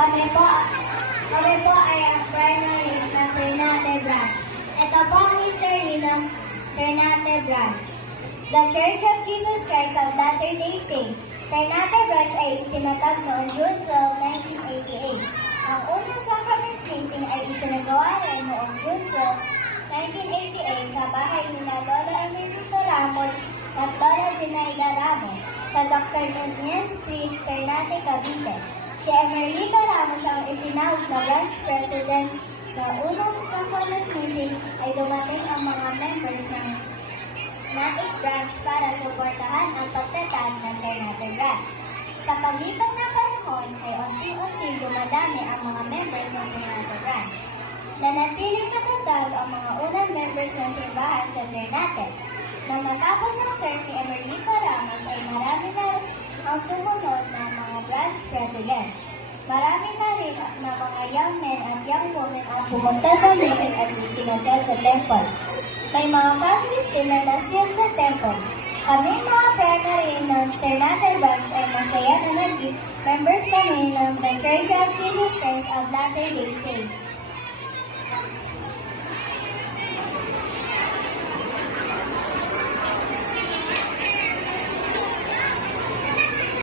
Kami po, kami po ay ang primaries ng Ternate Branch. Ito po ang history ng Ternate Branch. The Church of Jesus Christ of Latter-day Saints. Ternate Branch ay itinatag noong June 12, 1988. Ang unang sacrament meeting ay isinagawa rin noong June 12, 1988 sa bahay ni Lola Emerito Ramos at Lola Zinaida Ramos sa Dr. Nunez Street, Ternate, Cavite. Si Emerito Ramos ang itinawag na branch president. Sa unang sacrament meeting ay dumating ang mga members ng Natic Branch para suportahan ang pagtatag ng Ternate Branch. Sa paglipas ng panahon ay unti-unti dumadami ang mga members ng Ternate Branch. Nanatiling matatag ang mga unang members ng simbahan sa Ternate. Nang matapos ang term ni Emerito Ramos ay marami na ang sumunod na mga branch presidents. Marami na rin na mga young men at young women ang pumunta sa meeting at itinasal sa temple. May mga families din na nasyan sa temple. Kami mga primary ng Ternate Branch ay masaya na naging members kami ng The Church of Jesus Christ of Latter-day Saints.